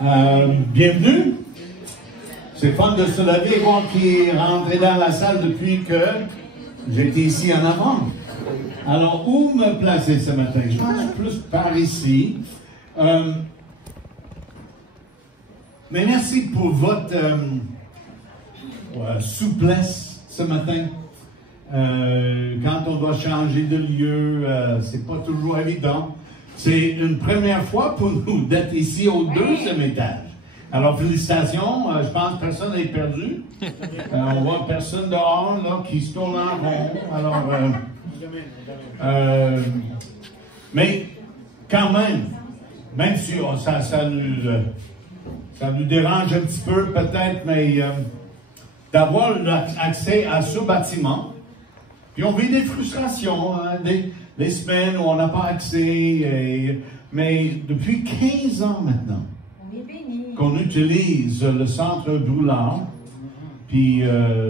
Bienvenue. C'est fun de se lever et voir qui est rentré dans la salle depuis que j'étais ici en avant. Alors, où me placer ce matin? Je pense plus par ici. Mais merci pour votre souplesse ce matin. Quand on doit changer de lieu, c'est pas toujours évident. C'est une première fois pour nous d'être ici au deuxième étage. Alors, félicitations. Je pense que personne n'est perdu. On voit personne dehors là, qui se tourne en rond. Alors, mais quand même si ça nous dérange un petit peu peut-être, mais d'avoir accès à ce bâtiment, puis on vit des frustrations, hein, des semaines où on n'a pas accès, mais depuis 15 ans maintenant qu'on utilise le centre Doulard, puis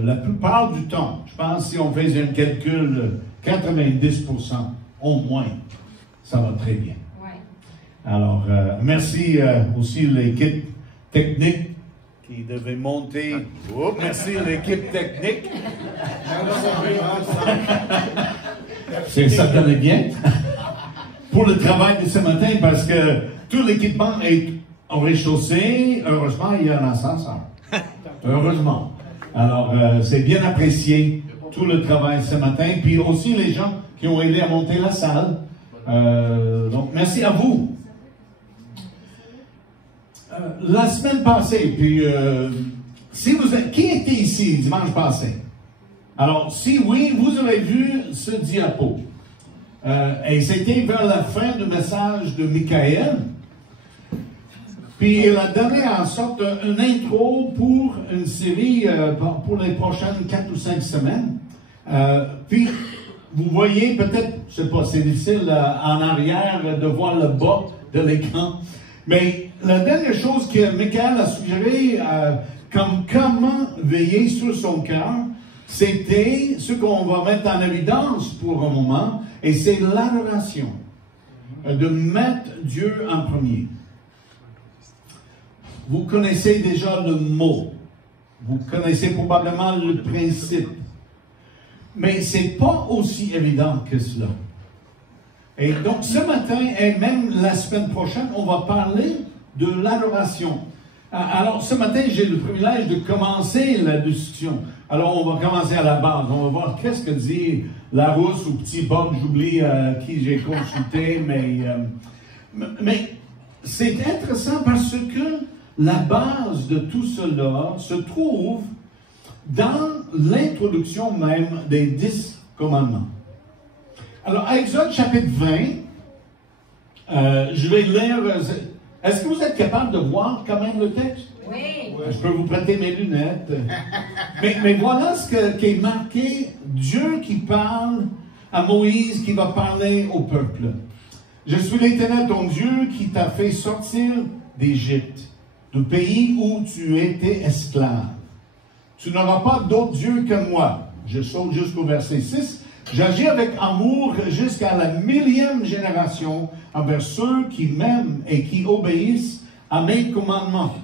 la plupart du temps, je pense si on faisait un calcul, 90% au moins, ça va très bien. Ouais. Alors, merci aussi l'équipe technique qui devait monter. Oh, merci l'équipe technique. Ça donnait bien pour le travail de ce matin parce que tout l'équipement est au rez-de-chaussée. Heureusement, il y a un ascenseur. Heureusement. Alors, c'est bien apprécié tout le travail ce matin. Puis aussi les gens qui ont aidé à monter la salle. Donc, merci à vous. La semaine passée, puis qui était ici dimanche passé? Alors, si oui, vous avez vu ce diapo. Et c'était vers la fin du message de Michael. Puis il a donné en sorte une intro pour une série pour les prochaines 4 ou 5 semaines. Puis, vous voyez peut-être, je ne sais pas, c'est difficile en arrière de voir le bas de l'écran. Mais la dernière chose que Michael a suggéré comme comment veiller sur son cœur, c'était ce qu'on va mettre en évidence pour un moment, et c'est l'adoration. De mettre Dieu en premier. Vous connaissez déjà le mot. Vous connaissez probablement le principe. Mais ce n'est pas aussi évident que cela. Et donc, ce matin, et même la semaine prochaine, on va parler de l'adoration. Alors, ce matin, j'ai le privilège de commencer la discussion. Alors, on va commencer à la base. On va voir qu'est-ce que dit Larousse ou Petit Bob, j'oublie qui j'ai consulté, mais c'est intéressant parce que la base de tout cela se trouve dans l'introduction même des 10 commandements. Alors, à Exode chapitre 20, je vais lire. Est-ce que vous êtes capable de voir quand même le texte? Oui. Je peux vous prêter mes lunettes. mais voilà ce qui est marqué. Dieu qui parle à Moïse, qui va parler au peuple. Je suis l'Éternel, ton Dieu, qui t'a fait sortir d'Égypte, du pays où tu étais esclave. Tu n'auras pas d'autre Dieu que moi. Je saute jusqu'au verset 6. J'agis avec amour jusqu'à la 1000e génération envers ceux qui m'aiment et qui obéissent à mes commandements.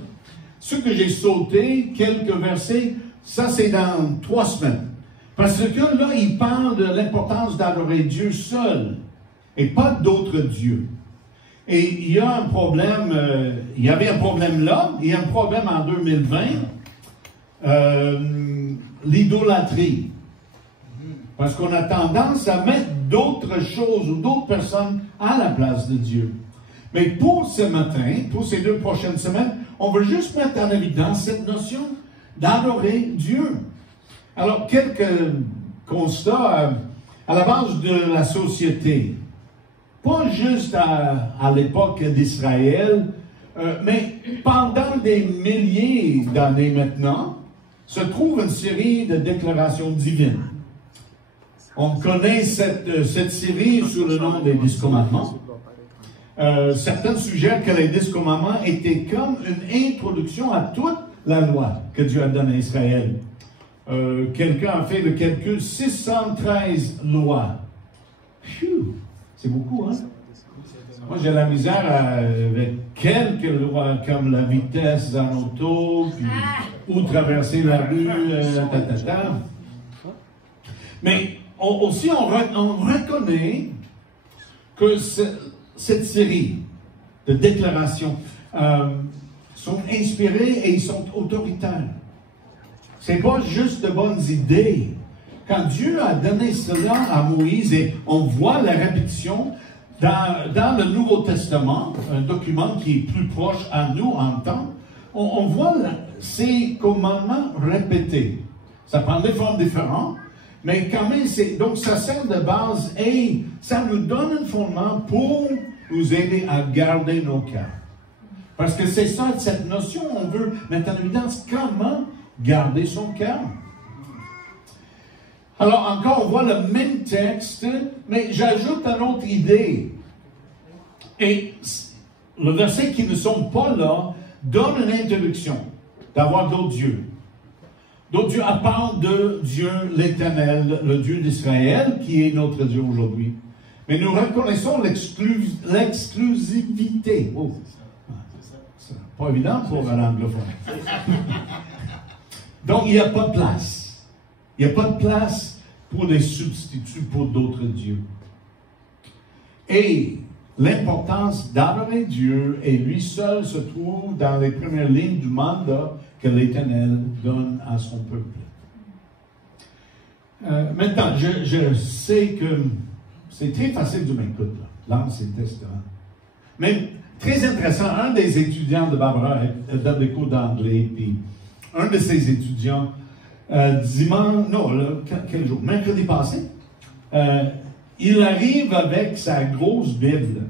Ce que j'ai sauté, quelques versets, ça c'est dans 3 semaines. Parce que là, il parle de l'importance d'adorer Dieu seul et pas d'autres dieux. Et il y a un problème, il y avait un problème là, il y a un problème en 2020, l'idolâtrie. Parce qu'on a tendance à mettre d'autres choses ou d'autres personnes à la place de Dieu. Mais pour ce matin, pour ces 2 prochaines semaines, on veut juste mettre en évidence cette notion d'adorer Dieu. Alors, quelques constats à la base de la société. Pas juste à l'époque d'Israël, mais pendant des milliers d'années maintenant, se trouve une série de déclarations divines. On connaît cette série sous le nom des 10 commandements. Certains suggèrent que les 10 commandements étaient comme une introduction à toute la loi que Dieu a donnée à Israël. Quelqu'un a fait le calcul, 613 lois. C'est beaucoup, hein? Moi, j'ai la misère avec quelques lois, comme la vitesse en auto, puis, ou traverser la rue, Mais aussi, on reconnaît que cette série de déclarations sont inspirées et ils sont autoritaires. Ce n'est pas juste de bonnes idées. Quand Dieu a donné cela à Moïse, et on voit la répétition dans le Nouveau Testament, un document qui est plus proche à nous en temps, on voit ces commandements répétés. Ça prend des formes différentes, mais quand même, donc ça sert de base et ça nous donne un fondement pour nous aider à garder nos cœurs. Parce que c'est ça, cette notion, on veut mettre en évidence comment garder son cœur. Alors encore, on voit le même texte, mais j'ajoute une autre idée. Et le verset qui ne sont pas là donne une introduction d'avoir d'autres dieux. D'autres dieux, à part de Dieu l'Éternel, le Dieu d'Israël, qui est notre Dieu aujourd'hui. Mais nous reconnaissons l'exclusivité. Oh. C'est pas évident pour l'anglophone. Donc, il n'y a pas de place. Il n'y a pas de place pour des substituts pour d'autres dieux. Et l'importance d'adorer Dieu et lui seul se trouve dans les premières lignes du mandat que l'Éternel donne à son peuple. Maintenant, je sais que c'est très facile de m'écouter, l'Ancien Testament. Mais très intéressant, un des étudiants de Barbara donne des cours d'anglais, puis un de ses étudiants, quel jour? Mercredi passé, il arrive avec sa grosse Bible.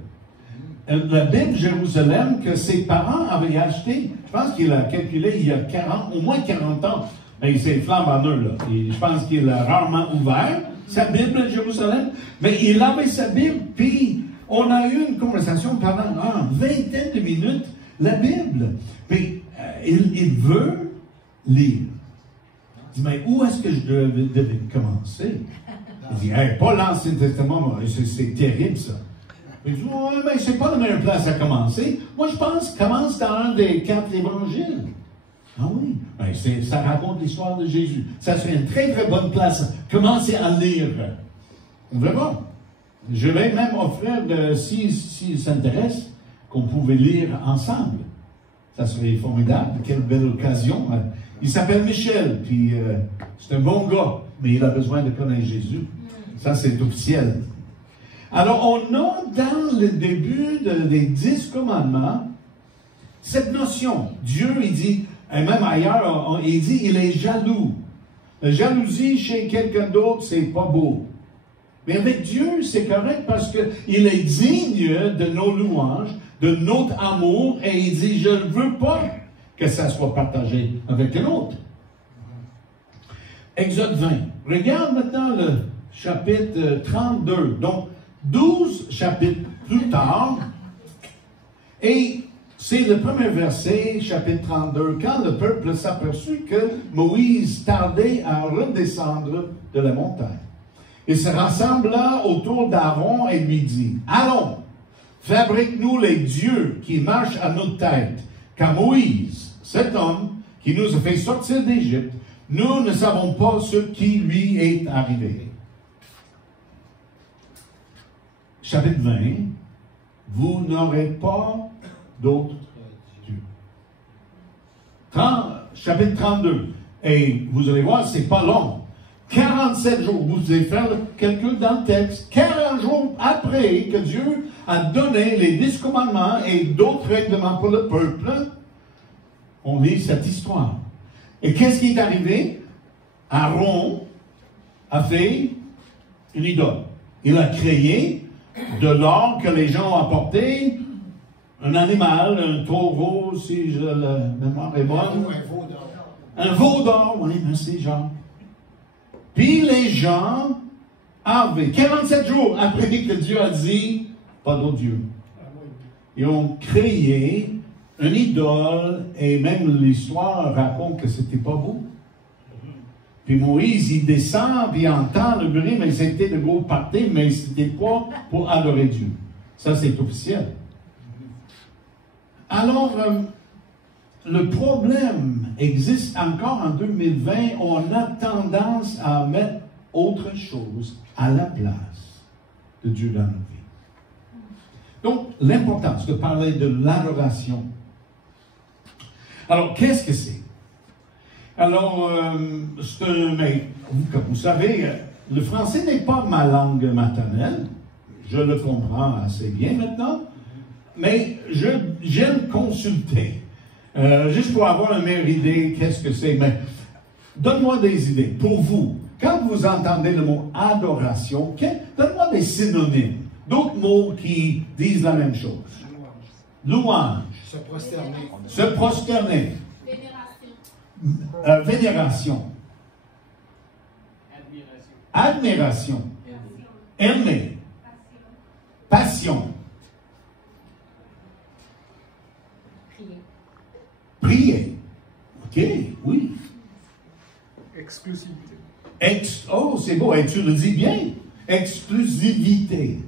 La Bible Jérusalem que ses parents avaient acheté, je pense qu'il a calculé il y a au moins 40 ans. Mais c'est flambant neuf, là. Et je pense qu'il a rarement ouvert sa Bible Jérusalem. Mais il avait sa Bible, puis on a eu une conversation pendant une vingtaine de minutes, la Bible. Puis il veut lire. Il dit, mais où est-ce que je devais commencer? Il dit, hey, pas l'Ancien Testament, c'est terrible ça. Il dit, ouais, mais c'est pas la meilleure place à commencer. Moi, je pense, commence dans un des 4 évangiles. Ah oui, ben, ça raconte l'histoire de Jésus. Ça serait une très, très bonne place. Commencez à lire. On verra. Je vais même offrir, s'il s'intéresse, qu'on pouvait lire ensemble. Ça serait formidable. Quelle belle occasion. Il s'appelle Michel, puis c'est un bon gars, mais il a besoin de connaître Jésus. Ça, c'est officiel. Alors, on a dans le début des 10 commandements cette notion. Dieu, il dit, et même ailleurs, il dit, il est jaloux. La jalousie chez quelqu'un d'autre, c'est pas beau. Mais avec Dieu, c'est correct parce qu'il est digne de nos louanges, de notre amour, et il dit, je ne veux pas que ça soit partagé avec un autre. Exode 20. Regarde maintenant le chapitre 32. Donc, 12 chapitres plus tard, et c'est le premier verset, chapitre 32, quand le peuple s'aperçut que Moïse tardait à redescendre de la montagne. Il se rassembla autour d'Aaron et lui dit, allons, fabrique-nous les dieux qui marchent à notre tête, car Moïse, cet homme qui nous a fait sortir d'Égypte, nous ne savons pas ce qui lui est arrivé. Chapitre 20, vous n'aurez pas d'autres dieux. Chapitre 32, et vous allez voir, c'est pas long. 47 jours, vous allez faire le calcul dans le texte, 40 jours après que Dieu a donné les 10 commandements et d'autres règlements pour le peuple, on lit cette histoire. Et qu'est-ce qui est arrivé? Aaron a fait une idole. Il a créé de l'or que les gens ont apporté, un animal, un taureau, si la mémoire est bonne. Un veau d'or, oui, merci Jean. Puis les gens avaient, 47 jours après que Dieu a dit, pas d'autre Dieu. Ils ont créé une idole, et même l'histoire raconte que c'était pas beau. Puis Moïse, il descend, puis il entend le bruit, mais c'était de gros parties, mais c'était pas pour adorer Dieu. Ça, c'est officiel. Alors, le problème existe encore en 2020. On a tendance à mettre autre chose à la place de Dieu dans nos vies. Donc, l'importance de parler de l'adoration. Alors, qu'est-ce que c'est? Alors, comme vous savez, le français n'est pas ma langue maternelle. Je le comprends assez bien maintenant. Mais j'aime consulter. Juste pour avoir une meilleure idée, qu'est-ce que c'est? Mais donne-moi des idées. Pour vous, quand vous entendez le mot adoration, donne-moi des synonymes. D'autres mots qui disent la même chose. Louange. Se prosterner. Se prosterner. Vénération. Admiration. Aimer. Passion. Prier. OK, oui. Exclusivité. Oh, c'est beau, tu le dis bien. Exclusivité.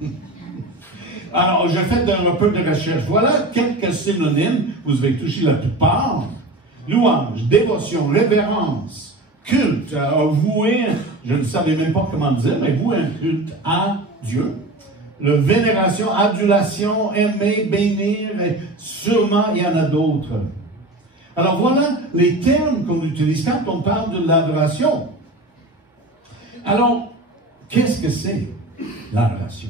Alors, j'ai fait un peu de recherche. Voilà quelques synonymes. Vous avez touché la plupart. Louange, dévotion, révérence, culte, vouer, je ne savais même pas comment dire, mais vouer un culte à Dieu. Le vénération, adulation, aimer, bénir, et sûrement il y en a d'autres. Alors voilà les termes qu'on utilise quand on parle de l'adoration. Alors, qu'est-ce que c'est l'adoration?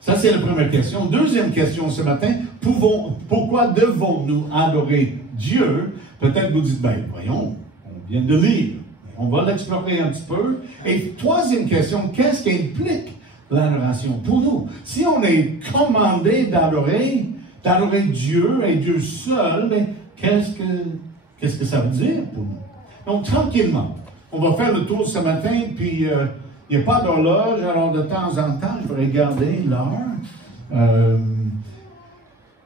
Ça, c'est la première question. Deuxième question ce matin, pourquoi devons-nous adorer Dieu? Peut-être vous dites, ben voyons, on vient de lire. On va l'explorer un petit peu. Et troisième question, qu'est-ce qu'implique l'adoration pour nous? Si on est commandé d'adorer Dieu et Dieu seul, mais qu'est-ce que ça veut dire pour nous? Donc, tranquillement, on va faire le tour ce matin, puis il n'y a pas d'horloge, alors de temps en temps, je vais regarder l'heure.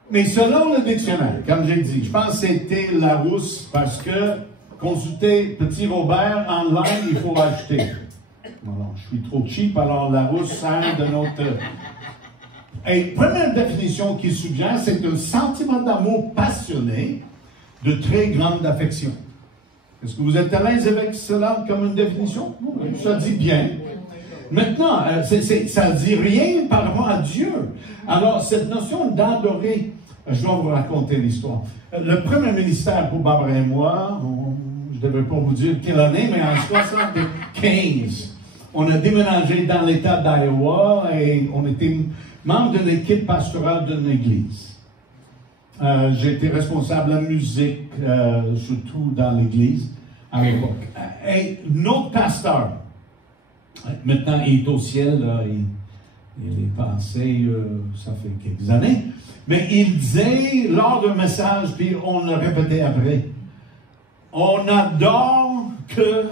Mais selon le dictionnaire, comme j'ai dit, je pense que c'était Larousse, parce que consulter Petit Robert en ligne, il faut acheter. Alors, je suis trop cheap, alors Larousse sert de notre... Et première définition qu'il suggère, c'est un sentiment d'amour passionné, de très grande affection. Est-ce que vous êtes à l'aise avec cela comme une définition? Oui, ça dit bien. Maintenant, ça ne dit rien par rapport à Dieu. Alors, cette notion d'adorer, je dois vous raconter l'histoire. Le premier ministère pour Barbara et moi, je ne devrais pas vous dire quelle année, mais en 1975, on a déménagé dans l'État d'Iowa et on était membre de l'équipe pastorale d'une église. J'étais responsable de la musique, surtout dans l'église à l'époque. Et notre pasteur, maintenant il est au ciel, il est passé, ça fait quelques années, mais il disait lors d'un message, puis on le répétait après, on n'adore que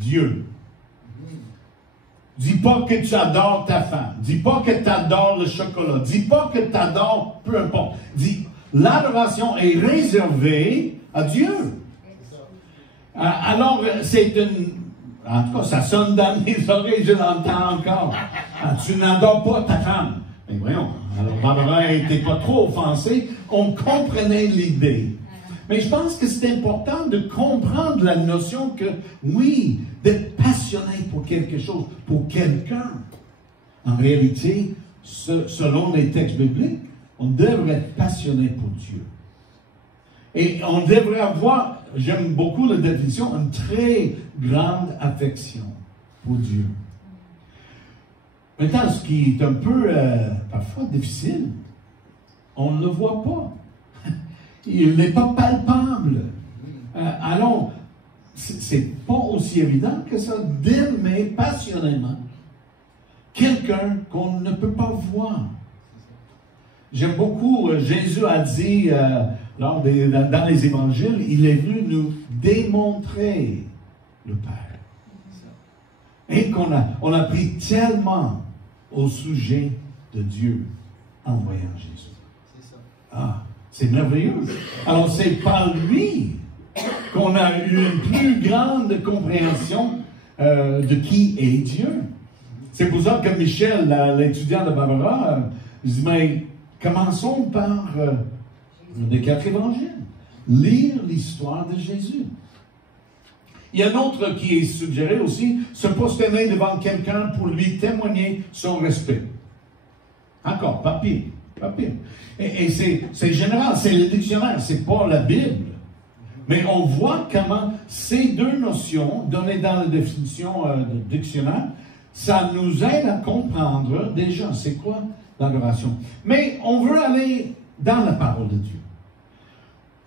Dieu. Dis pas que tu adores ta femme. Dis pas que tu adores le chocolat. Dis pas que tu adores, peu importe. Dis, l'adoration est réservée à Dieu. Alors, c'est une... En tout cas, ça sonne dans mes oreilles, je l'entends encore. Tu n'adores pas ta femme. Mais voyons, alors Barbara n'était pas trop offensée. On comprenait l'idée. Mais je pense que c'est important de comprendre la notion que, oui, d'être passionné pour quelque chose, pour quelqu'un. En réalité, selon les textes bibliques, on devrait être passionné pour Dieu. Et on devrait avoir, j'aime beaucoup la définition, une très grande affection pour Dieu. Maintenant, ce qui est un peu, parfois, difficile, on ne le voit pas. Il n'est pas palpable. Alors, c'est pas aussi évident que ça d'aimer passionnément quelqu'un qu'on ne peut pas voir. J'aime beaucoup, Jésus a dit dans les évangiles, il est venu nous démontrer le Père. Et on a pris tellement au sujet de Dieu en voyant Jésus. Ah, c'est merveilleux. Alors, c'est par lui qu'on a eu une plus grande compréhension de qui est Dieu. C'est pour ça que Michel, l'étudiant de Barbara, Je dis, mais commençons par les 4 évangiles. Lire l'histoire de Jésus. Il y a un autre qui est suggéré aussi, se prosterner devant quelqu'un pour lui témoigner son respect. Encore, pas pire. Pas pire. Et c'est général, c'est le dictionnaire, c'est pas la Bible. Mais on voit comment ces deux notions, données dans la définition du dictionnaire, ça nous aide à comprendre déjà c'est quoi l'adoration. Mais on veut aller dans la parole de Dieu.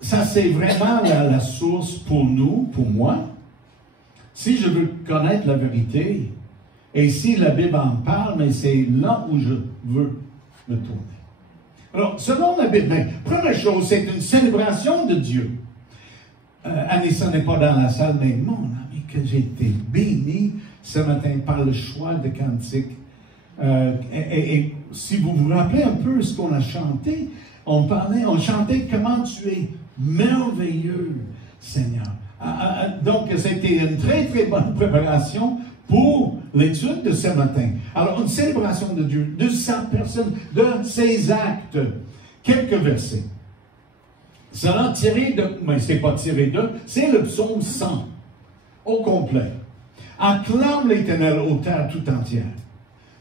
Ça, c'est vraiment la source pour nous, pour moi. Si je veux connaître la vérité, et si la Bible en parle, mais c'est là où je veux me tourner. Alors, selon la Bible, première chose, c'est une célébration de Dieu. Anissa n'est pas dans la salle, mais mon ami, que j'ai été béni ce matin par le choix de cantique. Et si vous vous rappelez un peu ce qu'on a chanté, on chantait comment tu es merveilleux, Seigneur. Donc, c'était une très, très bonne préparation pour l'étude de ce matin. Alors, une célébration de Dieu, de sa personne, de ses actes. Quelques versets. Cela tiré de, mais c'est pas tiré de, c'est le psaume 100, au complet. Acclame l'Éternel aux terres tout entières.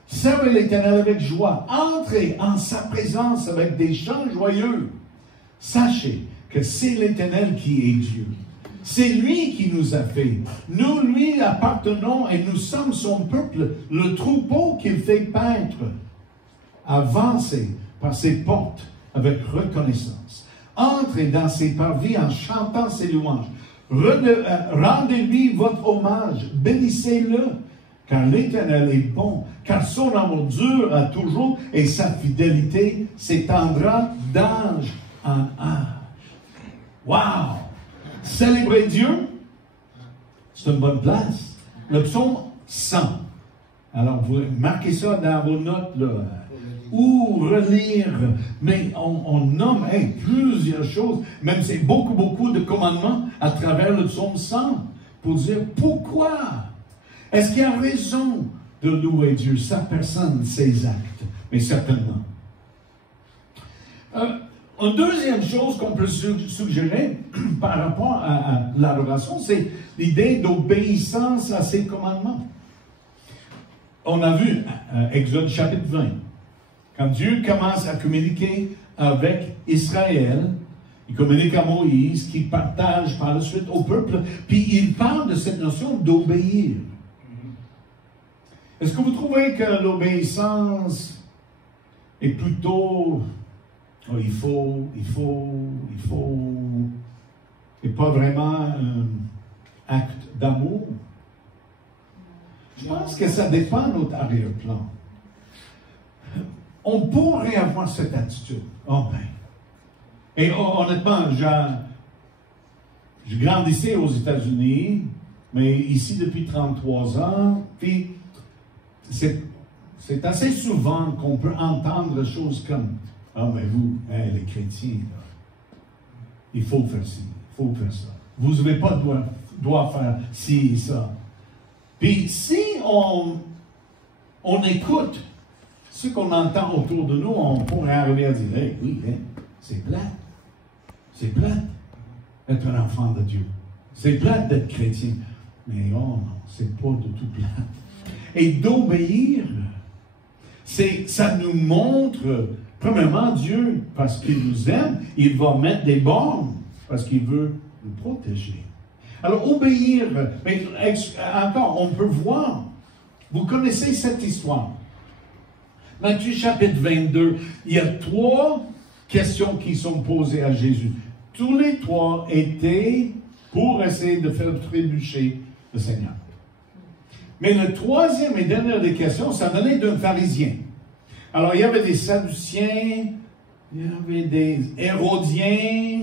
Servez l'Éternel avec joie. Entrez en sa présence avec des chants joyeux. Sachez que c'est l'Éternel qui est Dieu. C'est lui qui nous a fait. Nous lui appartenons et nous sommes son peuple, le troupeau qu'il fait paître. Avancez par ses portes avec reconnaissance. Entrez dans ses parvis en chantant ses louanges. Rendez-lui votre hommage. Bénissez-le, car l'Éternel est bon, car son amour dure à toujours et sa fidélité s'étendra d'âge en âge. Wow! Célébrer Dieu, c'est une bonne place. Le psaume 100. Alors, vous marquez ça dans vos notes, là. Ou relire. Mais on nomme plusieurs choses. Même c'est beaucoup de commandements à travers le psaume 100 pour dire pourquoi. Est-ce qu'il y a raison de louer Dieu, sa personne, ses actes? Mais certainement. Une deuxième chose qu'on peut suggérer par rapport à l'adoration, c'est l'idée d'obéissance à ses commandements. On a vu Exode chapitre 20. Quand Dieu commence à communiquer avec Israël, il communique à Moïse, qui partage par la suite au peuple, puis il parle de cette notion d'obéir. Est-ce que vous trouvez que l'obéissance est plutôt il faut, et pas vraiment un acte d'amour? Je pense que ça dépend de notre arrière-plan. On pourrait avoir cette attitude. Oh ben. Et honnêtement, je grandissais aux États-Unis, mais ici depuis 33 ans, puis c'est assez souvent qu'on peut entendre des choses comme « Ah, mais vous, les chrétiens, là, il faut faire ci, il faut faire ça. Vous n'avez pas droit faire ci et ça. » Puis si on écoute ce qu'on entend autour de nous, on pourrait arriver à dire hey, oui, c'est plate. C'est plate d'être un enfant de Dieu. C'est plate d'être chrétien. Mais oh non, c'est pas du tout plate. Et d'obéir, ça nous montre, premièrement, Dieu, parce qu'il nous aime, il va mettre des bornes, parce qu'il veut nous protéger. Alors, obéir, mais encore, on peut voir, vous connaissez cette histoire. Matthieu chapitre 22, il y a 3 questions qui sont posées à Jésus. Tous les 3 étaient pour essayer de faire trébucher le Seigneur. Mais le 3e et dernière des questions, ça venait d'un pharisien. Alors, il y avait des Sadduciens, il y avait des Hérodiens,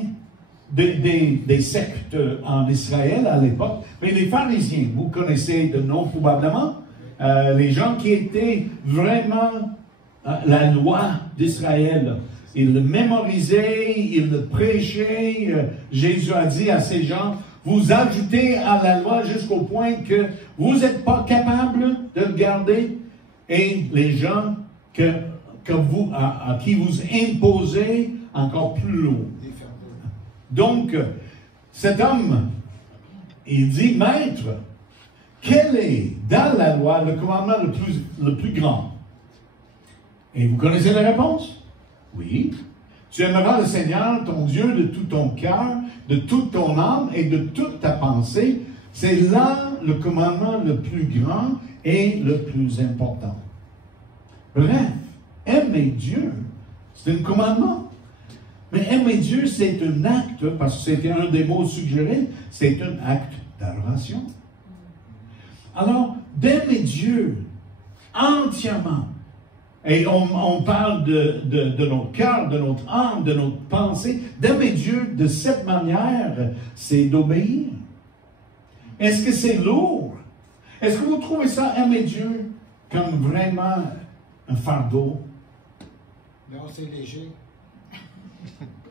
des sectes en Israël à l'époque. Mais les pharisiens, vous connaissez de nom probablement, les gens qui étaient vraiment la loi d'Israël. Ils le mémorisaient, ils le prêchaient. Jésus a dit à ces gens, vous ajoutez à la loi jusqu'au point que vous n'êtes pas capable de le garder. Et les gens à qui vous imposez encore plus lourd. Donc, cet homme, il dit, Maître, quel est, dans la loi, le commandement le plus grand? Et vous connaissez la réponse? Oui. Tu aimeras le Seigneur, ton Dieu, de tout ton cœur, de toute ton âme et de toute ta pensée. C'est là le commandement le plus grand et le plus important. Bref, aimer Dieu, c'est un commandement. Mais aimer Dieu, c'est un acte, parce que c'était un des mots suggérés, c'est un acte d'adoration. Alors, d'aimer Dieu entièrement, et on parle de notre cœur, de notre âme, de notre pensée, d'aimer Dieu de cette manière, c'est d'obéir. Est-ce que c'est lourd? Est-ce que vous trouvez ça, aimer Dieu, comme vraiment un fardeau? Non, c'est léger.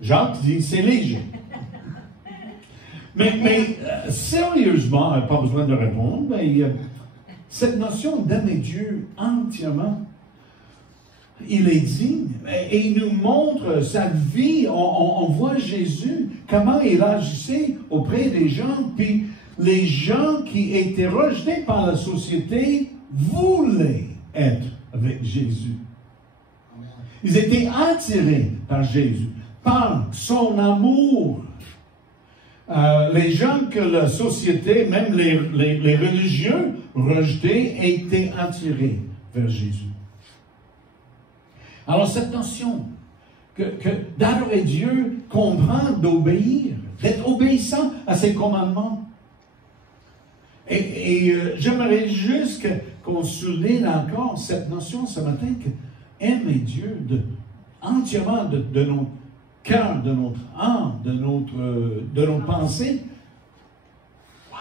Jacques dit, c'est léger. Mais sérieusement, pas besoin de répondre, mais cette notion d'aimer Dieu entièrement, il est digne. Et il nous montre sa vie. On voit Jésus, comment il agissait auprès des gens. Puis les gens qui étaient rejetés par la société voulaient être avec Jésus. Ils étaient attirés par Jésus, par son amour. Les gens que la société, même les religieux rejetés, étaient attirés vers Jésus. Alors cette notion que d'adorer Dieu comprend d'obéir, d'être obéissant à ses commandements. Et j'aimerais juste qu'on souligne encore cette notion ce matin que aimer Dieu entièrement de notre cœur, de notre âme, de notre pensée. Wow!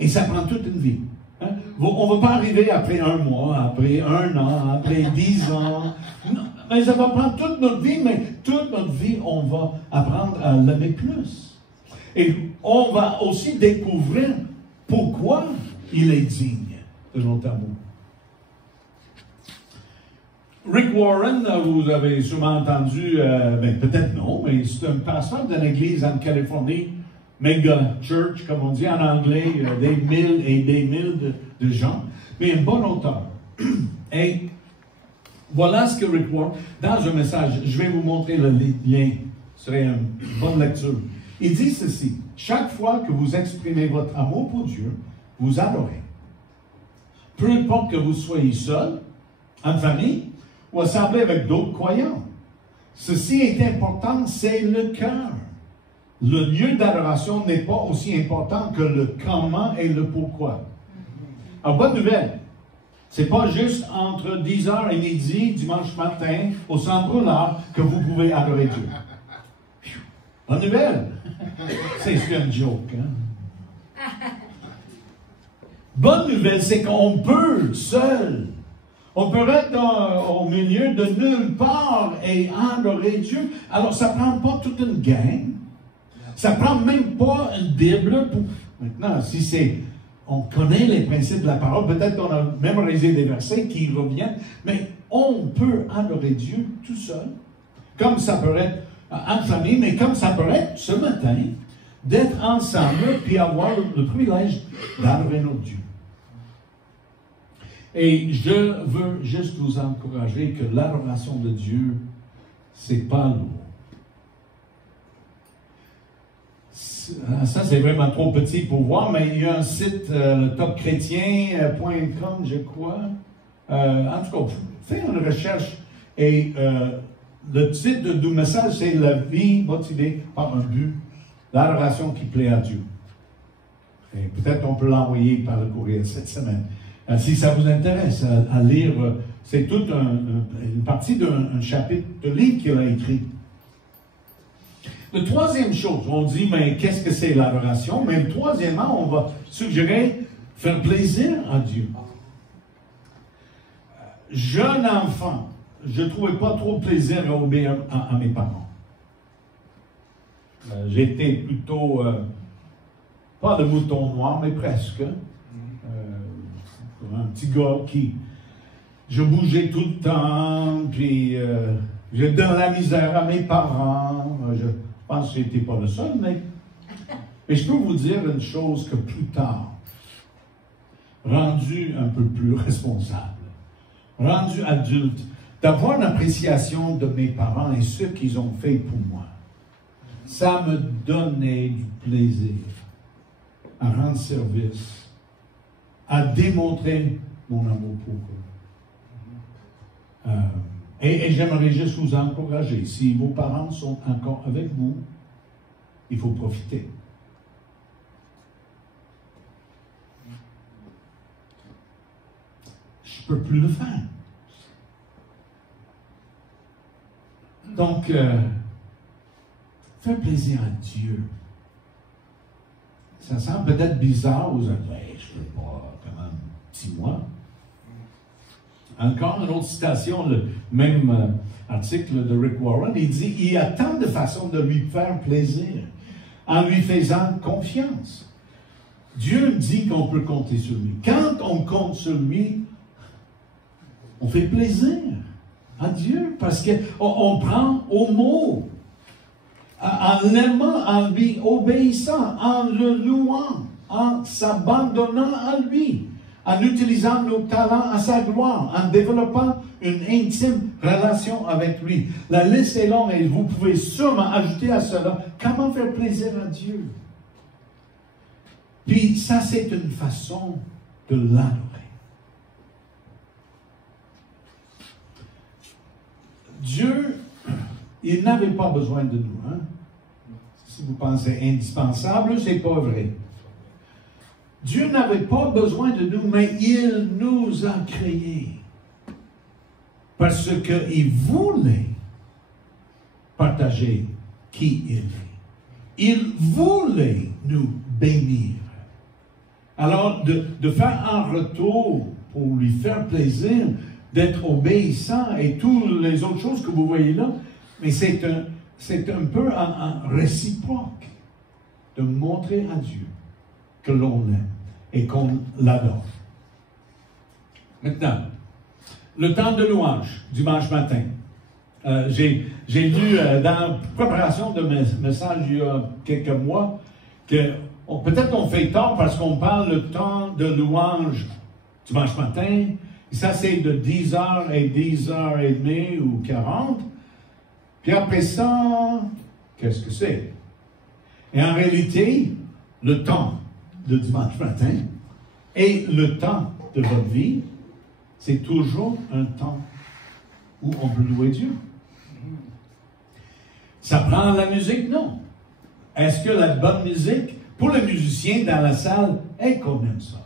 Et ça prend toute une vie. Hein? On ne va pas arriver après un mois, après un an, après 10 ans. Non, mais ça va prendre toute notre vie, mais toute notre vie, on va apprendre à l'aimer plus. Et on va aussi découvrir pourquoi il est digne de notre amour. Rick Warren, vous avez sûrement entendu, peut-être non, mais c'est un pasteur d'une église en Californie, mega church, comme on dit en anglais, des mille et des mille de gens, mais un bon auteur. Et voilà ce que Rick Warren, dans un message, je vais vous montrer le lien, ce serait une bonne lecture. Il dit ceci: chaque fois que vous exprimez votre amour pour Dieu, vous adorez. Peu importe que vous soyez seul, en famille, ou assemblé avec d'autres croyants. Ceci est important, c'est le cœur. Le lieu d'adoration n'est pas aussi important que le comment et le pourquoi. Alors, bonne nouvelle. C'est pas juste entre 10h et midi, dimanche matin, au centre là, que vous pouvez adorer Dieu. Bonne nouvelle. C'est une joke, hein? Bonne nouvelle, c'est qu'on peut seul. On peut être au milieu de nulle part et adorer Dieu. Alors, ça ne prend pas toute une gang. Ça ne prend même pas une Bible. Maintenant, si c'est... On connaît les principes de la parole, peut-être qu'on a mémorisé des versets qui reviennent, mais on peut adorer Dieu tout seul. Comme ça peut être en famille, mais comme ça peut être ce matin, d'être ensemble puis avoir le privilège d'adorer notre Dieu. Et je veux juste vous encourager que l'adoration de Dieu, c'est pas lourd. Ça, c'est vraiment trop petit pour voir, mais il y a un site, le topchrétien.com, je crois. En tout cas, faites une recherche et le titre du message, c'est « La vie motivée par un but, l'adoration qui plaît à Dieu ». Et peut-être on peut l'envoyer par le courriel cette semaine. Si ça vous intéresse à lire, c'est toute une partie d'un chapitre de livre qu'il a écrit. La troisième chose, on dit, mais qu'est-ce que c'est l'adoration? Mais troisièmement, on va suggérer faire plaisir à Dieu. Jeune enfant, je ne trouvais pas trop de plaisir à obéir à mes parents. J'étais plutôt, pas de mouton noir, mais presque. Un petit gars qui je bougeais tout le temps, puis j'ai donné la misère à mes parents. Je pense que j'étais pas le seul, mais je peux vous dire une chose que plus tard, rendu un peu plus responsable, rendu adulte, d'avoir une appréciation de mes parents et ce qu'ils ont fait pour moi, ça me donnait du plaisir à rendre service, à démontrer mon amour pour eux. Et j'aimerais juste vous encourager, si vos parents sont encore avec vous, il faut profiter. Je ne peux plus le faire. Donc, faire plaisir à Dieu. Ça semble peut-être bizarre aux autres. Ouais, je ne veux pas, quand même, 6 mois. Encore une autre citation, le même article de Rick Warren, il dit « Il y a tant de façons de lui faire plaisir, en lui faisant confiance. » Dieu dit qu'on peut compter sur lui. Quand on compte sur lui, on fait plaisir à Dieu, parce qu'on prend au mot, en l'aimant, en lui obéissant, en le louant, en s'abandonnant à lui, en utilisant nos talents à sa gloire, en développant une intime relation avec lui. La liste est longue et vous pouvez sûrement ajouter à cela comment faire plaisir à Dieu. Puis ça, c'est une façon de l'adorer. Dieu, il n'avait pas besoin de nous. Hein? Si vous pensez indispensable, c'est pas vrai. Dieu n'avait pas besoin de nous, mais il nous a créés. Parce qu'il voulait partager qui il est. Il voulait nous bénir. Alors, de faire un retour pour lui faire plaisir, d'être obéissant et toutes les autres choses que vous voyez là, mais c'est un peu un réciproque de montrer à Dieu que l'on l'aime et qu'on l'adore. Maintenant, le temps de louange, dimanche matin. J'ai lu dans la préparation de mes messages il y a quelques mois que peut-être on fait tort parce qu'on parle le temps de louange dimanche matin. Et ça, c'est de 10h et 10h30 ou 40. Puis après ça, qu'est-ce que c'est? Et en réalité, le temps de dimanche matin et le temps de votre vie, c'est toujours un temps où on peut louer Dieu. Ça prend la musique? Non. Est-ce que la bonne musique, pour les musiciens dans la salle, est qu'on aime ça?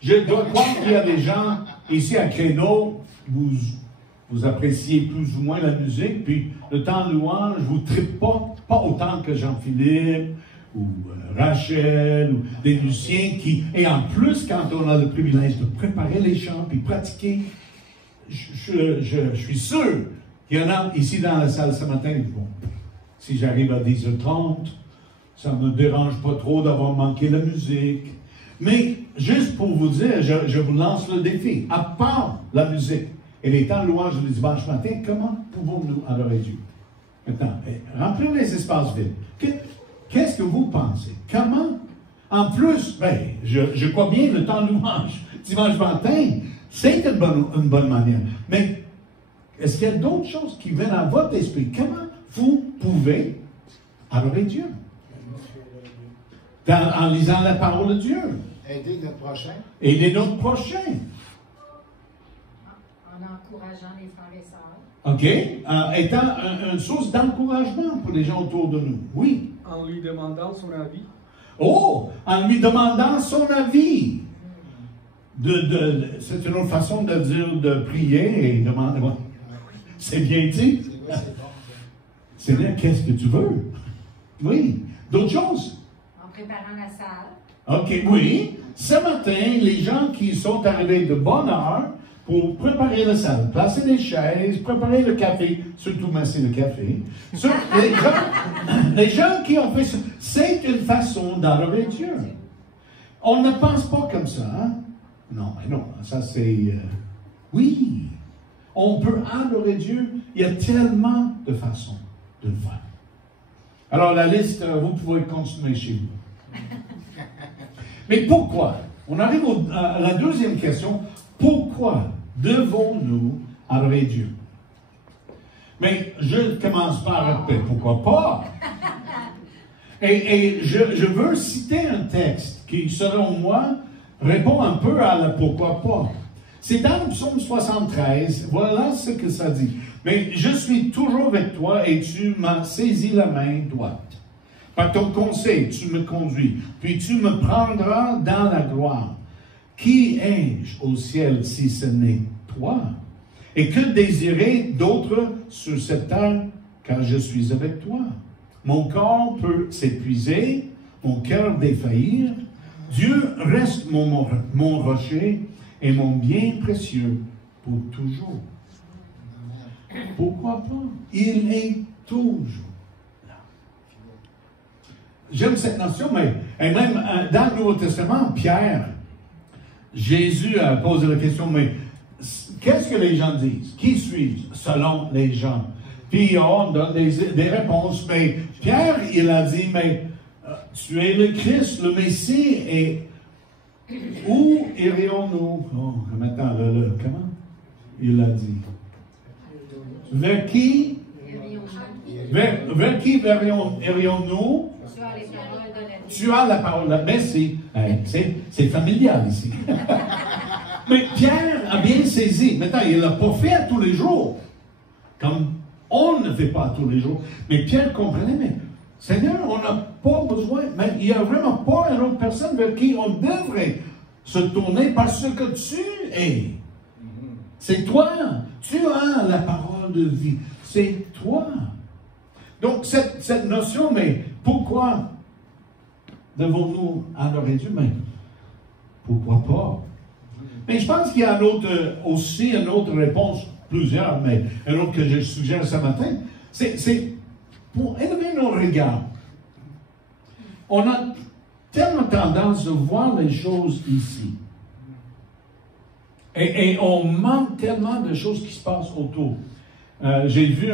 Je dois croire qu'il y a des gens ici à Créneau, vous appréciez plus ou moins la musique, puis le temps de louange, vous ne tripez pas autant que Jean-Philippe, ou Rachel, ou des musiciens qui... Et en plus, quand on a le privilège de préparer les chants, puis pratiquer, je suis sûr qu'il y en a ici dans la salle ce matin, bon, si j'arrive à 10h30, ça ne me dérange pas trop d'avoir manqué la musique. Mais, juste pour vous dire, je vous lance le défi. À part la musique et les temps de louange du dimanche matin, comment pouvons-nous adorer Dieu? Maintenant, remplir les espaces vides. Qu'est-ce que vous pensez? Comment? En plus, je crois bien le temps de louange dimanche matin, c'est une bonne manière. Mais, est-ce qu'il y a d'autres choses qui viennent à votre esprit? Comment vous pouvez adorer Dieu? En lisant la parole de Dieu. Aider notre prochain. Aider notre prochain. En encourageant les frères et sœurs. OK. Étant une source d'encouragement pour les gens autour de nous. Oui. En lui demandant son avis. Oh! En lui demandant son avis. C'est une autre façon de dire de prier et demander. C'est bien dit. C'est bien, qu'est-ce que tu veux? Oui. D'autres choses? En préparant la salle. OK, oui. Ce matin, les gens qui sont arrivés de bonne heure pour préparer la salle, placer les chaises, préparer le café, surtout masser le café. Les gens qui ont fait ça, c'est une façon d'adorer Dieu. On ne pense pas comme ça, hein? Non, mais non, ça c'est Oui, on peut adorer Dieu. Il y a tellement de façons de le faire. Alors, la liste, vous pouvez continuer chez vous. Mais pourquoi? On arrive à la deuxième question. Pourquoi devons-nous adorer Dieu? Mais je commence par répéter, pourquoi pas? Et je veux citer un texte qui, selon moi, répond un peu à la pourquoi pas. C'est dans le psaume 73, voilà ce que ça dit. Mais je suis toujours avec toi et tu m'as saisi la main droite. Par ton conseil, tu me conduis, puis tu me prendras dans la gloire. Qui ai-je au ciel si ce n'est toi? Et que désirer d'autre sur cette terre, car je suis avec toi? Mon corps peut s'épuiser, mon cœur défaillir. Dieu reste mon rocher et mon bien précieux pour toujours. Pourquoi pas? Il est toujours là. J'aime cette notion, mais et même dans le Nouveau Testament, Pierre, Jésus a posé la question, mais qu'est-ce que les gens disent? Qui suis-je selon les gens? Puis on donne des réponses, mais Pierre, il a dit, mais tu es le Christ, le Messie, et où irions-nous? Oh, maintenant, comment? Il a dit. Vers qui? Vers qui irions-nous? Tu as la parole de la Messie. C'est familial ici. Mais Pierre a bien saisi. Maintenant, il ne l'a pas fait à tous les jours. Comme on ne fait pas à tous les jours. Mais Pierre comprenait, mais Seigneur, on n'a pas besoin, mais il n'y a vraiment pas une autre personne vers qui on devrait se tourner parce que tu es. C'est toi. Tu as la parole de vie. C'est toi. Donc, cette notion, mais pourquoi devons-nous adorer Dieu? Mais pourquoi pas? Mais je pense qu'il y a aussi une autre réponse, plusieurs, mais une autre que je suggère ce matin, c'est pour élever nos regards. On a tellement tendance de voir les choses ici. Et on manque tellement de choses qui se passent autour. J'ai vu,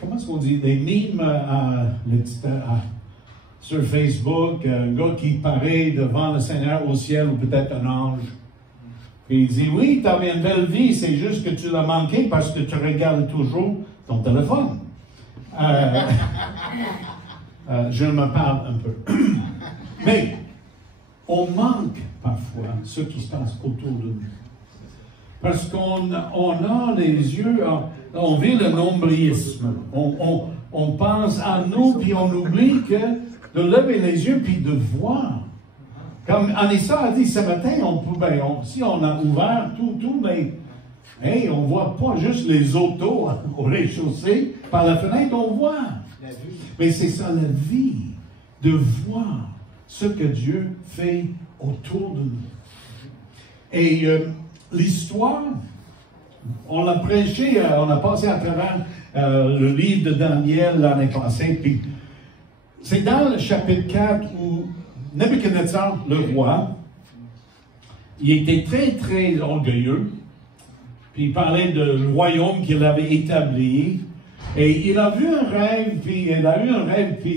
comment est-ce qu'on dit, des mimes sur Facebook, un gars qui paraît devant le Seigneur au ciel, ou peut-être un ange. Et il dit, oui, tu avais une belle vie, c'est juste que tu l'as manqué parce que tu regardes toujours ton téléphone. Je me parle un peu. Mais on manque parfois ce qui se passe autour de nous. Parce qu'on a les yeux, on vit le nombrilisme. On pense à nous, puis on oublie que de lever les yeux, puis de voir. Comme Anissa a dit ce matin, si on a ouvert tout, mais hey, on ne voit pas juste les autos au rez-de-chaussée. Par la fenêtre, on voit. Mais c'est ça la vie, de voir ce que Dieu fait autour de nous. Et l'histoire, on l'a prêché, on a passé à travers le livre de Daniel l'année passée, puis c'est dans le chapitre 4 où Nebuchadnezzar, le roi, il était très, très orgueilleux, puis il parlait du royaume qu'il avait établi, et il a vu un rêve, puis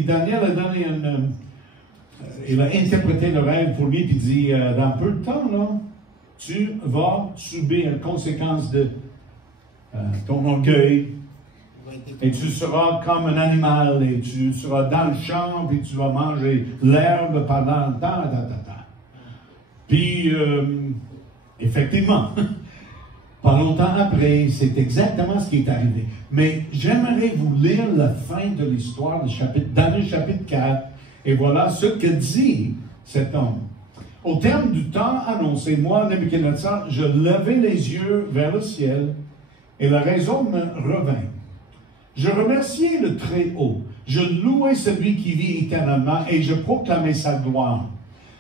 Daniel a donné il a interprété le rêve pour lui, puis il dit, dans peu de temps, là, tu vas subir les conséquences de ton orgueil, et tu seras comme un animal, et tu seras dans le champ, puis tu vas manger l'herbe pendant le temps, Puis, effectivement, pas longtemps après, c'est exactement ce qui est arrivé. Mais j'aimerais vous lire la fin de l'histoire dans le chapitre 4, et voilà ce que dit cet homme. Au terme du temps annoncé, moi, Nebuchadnezzar, je levai les yeux vers le ciel, et la raison me revint. Je remerciais le Très-Haut, je louais celui qui vit éternellement, et je proclamais sa gloire.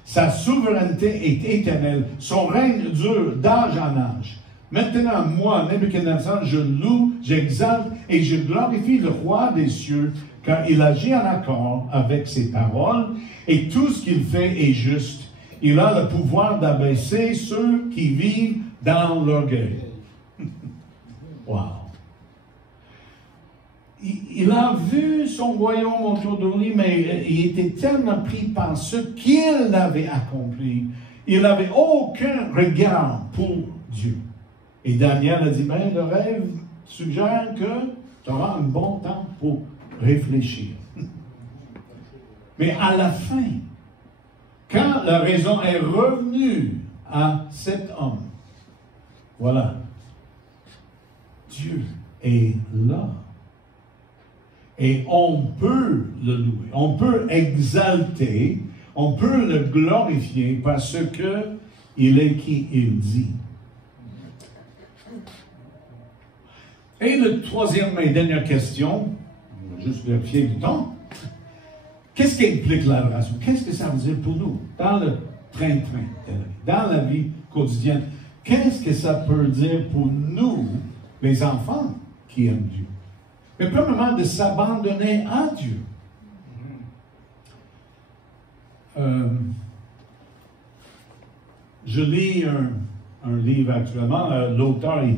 Sa souveraineté est éternelle, son règne dure d'âge en âge. Maintenant, moi, Nebuchadnezzar, je loue, j'exalte et je glorifie le roi des cieux, car il agit en accord avec ses paroles, et tout ce qu'il fait est juste. Il a le pouvoir d'abaisser ceux qui vivent dans l'orgueil. Wow. Il a vu son royaume autour de lui, mais il était tellement pris par ce qu'il avait accompli. Il n'avait aucun regard pour Dieu. Et Daniel a dit, ben, le rêve suggère que tu auras un bon temps pour réfléchir. Mais à la fin, quand la raison est revenue à cet homme, voilà, Dieu est là. Et on peut le louer, on peut exalter, on peut le glorifier parce que il est qui il dit. Et le troisième et dernière question, on va juste vérifier du temps. Qu'est-ce qu'implique l'adoration? Qu'est-ce que ça veut dire pour nous dans le train-train, dans la vie quotidienne? Qu'est-ce que ça peut dire pour nous, les enfants qui aiment Dieu? Mais premièrement, de s'abandonner à Dieu. Je lis un livre actuellement. L'auteur, il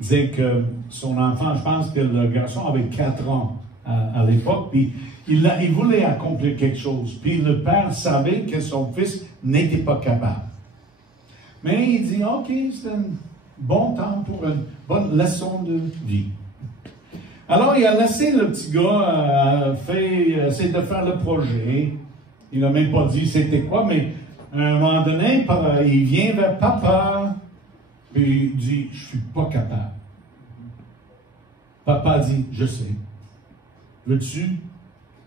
disait que son enfant, je pense que le garçon avait 4 ans à l'époque, puis il voulait accomplir quelque chose. Puis le père savait que son fils n'était pas capable. Mais il dit, OK, c'est un bon temps pour une bonne leçon de vie. Alors, il a laissé le petit gars essayer de faire le projet. Il n'a même pas dit c'était quoi, mais à un moment donné, il vient vers papa, puis il dit, je ne suis pas capable. Papa dit, je sais. Veux-tu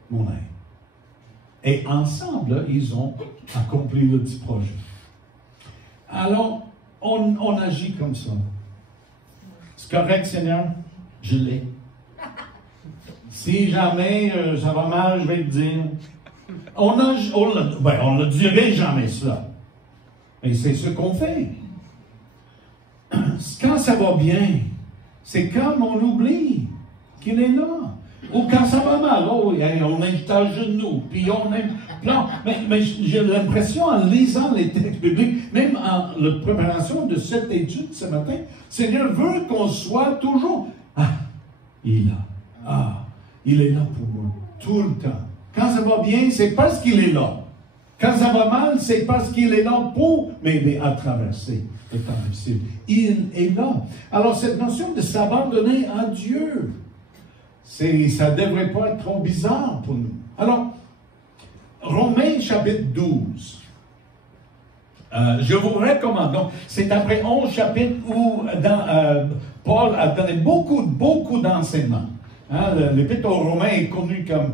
mon aide? Et ensemble, là, ils ont accompli le petit projet. Alors, on agit comme ça. C'est correct, Seigneur? Je l'ai. Si jamais ça va mal, je vais te dire. On ne dirait jamais cela. Mais c'est ce qu'on fait. Quand ça va bien, c'est comme on oublie qu'il est là. Ou quand ça va mal, on est à genoux, puis on est plan. Mais j'ai l'impression, en lisant les textes bibliques, même en la préparation de cette étude ce matin, le Seigneur veut qu'on soit toujours, il est là. Il est là pour moi, tout le temps. Quand ça va bien, c'est parce qu'il est là. Quand ça va mal, c'est parce qu'il est là pour m'aider à traverser le temps difficile. Il est là. Alors, cette notion de s'abandonner à Dieu, ça ne devrait pas être trop bizarre pour nous. Alors, Romains chapitre 12. Je vous recommande. Donc, c'est après 11 chapitres où Paul a donné beaucoup d'enseignements. L'Épître aux Romains est connu comme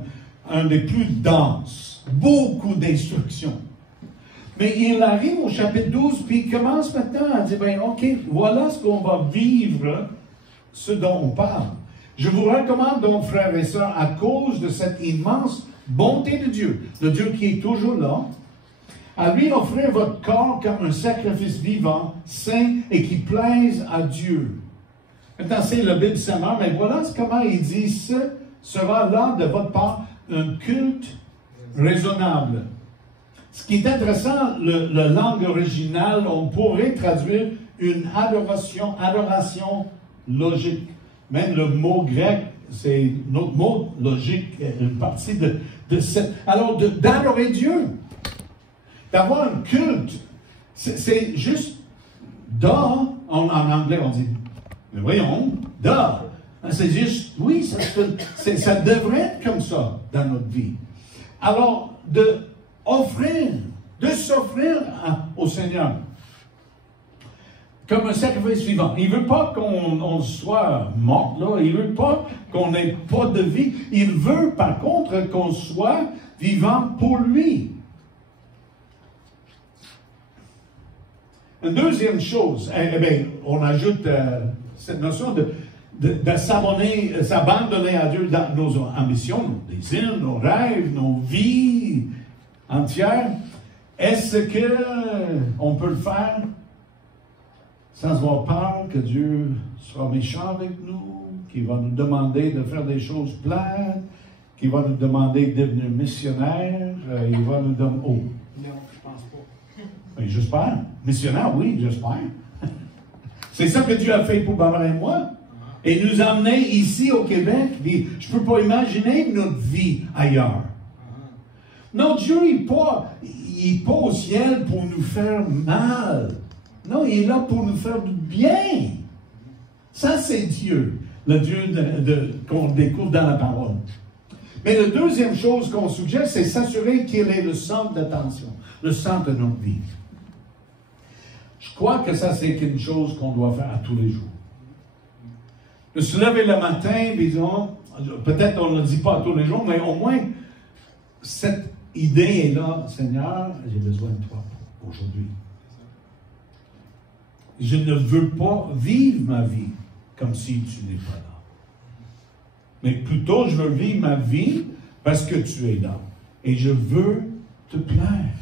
un des plus denses. Beaucoup d'instructions. Mais il arrive au chapitre 12, puis il commence maintenant à dire, OK, voilà ce qu'on va vivre, ce dont on parle. Je vous recommande donc, frères et sœurs, à cause de cette immense bonté de Dieu, le Dieu qui est toujours là, à lui offrir votre corps comme un sacrifice vivant, saint et qui plaise à Dieu. Maintenant, c'est la Bible Semeur, mais voilà comment il dit, ce sera là de votre part un culte raisonnable. Ce qui est intéressant, la langue originale, on pourrait traduire une adoration logique. Même le mot grec, c'est notre mot logique, une partie de cette... Alors, d'adorer Dieu, d'avoir un culte, c'est juste en anglais, on dit, mais voyons, c'est juste, oui, ça devrait être comme ça dans notre vie. Alors, de s'offrir au Seigneur comme un sacrifice vivant. Il ne veut pas qu'on soit mort, là. Il ne veut pas qu'on n'ait pas de vie. Il veut, par contre, qu'on soit vivant pour lui. Une deuxième chose, on ajoute cette notion de s'abandonner à Dieu dans nos ambitions, nos désirs, nos rêves, nos vies entières. Est-ce qu'on peut le faire sans avoir peur que Dieu sera méchant avec nous, qu'il va nous demander de faire des choses plates, qu'il va nous demander de devenir missionnaire, il va nous demander... Oh! Non, je pense pas. Mais j'espère. Missionnaire, oui, j'espère. C'est ça que Dieu a fait pour Barbara et moi. et nous amener ici au Québec. Puis je ne peux pas imaginer notre vie ailleurs. Notre Dieu, il n'est pas au ciel pour nous faire mal. Non, il est là pour nous faire du bien. Ça, c'est Dieu, le Dieu qu'on découvre dans la parole. Mais la deuxième chose qu'on suggère, c'est s'assurer qu'il est le centre d'attention, le centre de notre vie. Je crois que ça, c'est quelque chose qu'on doit faire à tous les jours. De se lever le matin, disons, peut-être on ne le dit pas à tous les jours, mais au moins, cette idée est là, Seigneur, j'ai besoin de toi aujourd'hui. Je ne veux pas vivre ma vie comme si tu n'es pas là. Mais plutôt, je veux vivre ma vie parce que tu es là. Et je veux te plaire.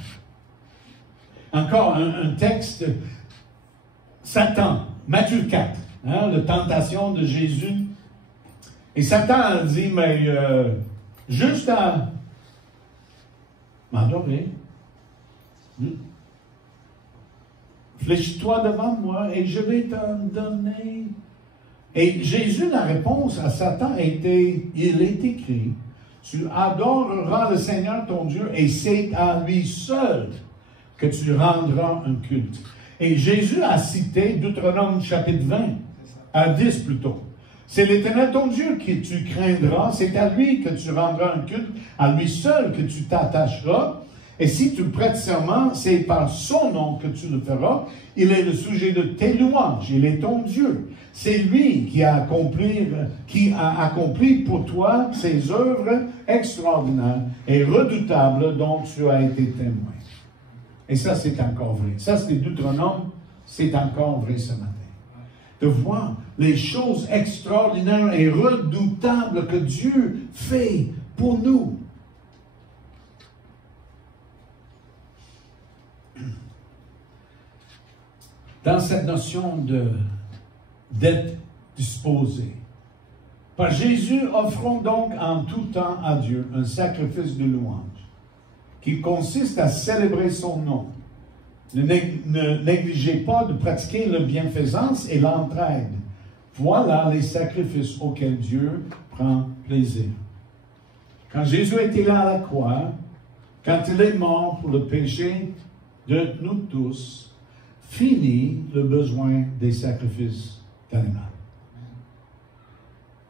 Encore un texte, Satan, Matthieu 4, la tentation de Jésus. Et Satan dit, mais juste à m'adorer, fléchis-toi devant moi et je vais t'en donner. Et Jésus, la réponse à Satan était, il est écrit, tu adoreras le Seigneur ton Dieu et c'est à lui seul que tu rendras un culte. Et Jésus a cité Deutéronome chapitre 20, à 10 plutôt. C'est l'Éternel ton Dieu que tu craindras, c'est à lui que tu rendras un culte, à lui seul que tu t'attacheras. Et si tu prêtes serment, c'est par son nom que tu le feras. Il est le sujet de tes louanges, il est ton Dieu. C'est lui qui a accompli pour toi ces œuvres extraordinaires et redoutables dont tu as été témoin. Et ça, c'est encore vrai. Ça, c'est Deutéronome, c'est encore vrai ce matin. De voir les choses extraordinaires et redoutables que Dieu fait pour nous. Dans cette notion d'être disposé. Par Jésus, offrons donc en tout temps à Dieu un sacrifice de louange qui consiste à célébrer son nom. Ne négligez pas de pratiquer la bienfaisance et l'entraide. Voilà les sacrifices auxquels Dieu prend plaisir. Quand Jésus était là à la croix, quand il est mort pour le péché de nous tous, finit le besoin des sacrifices d'animal.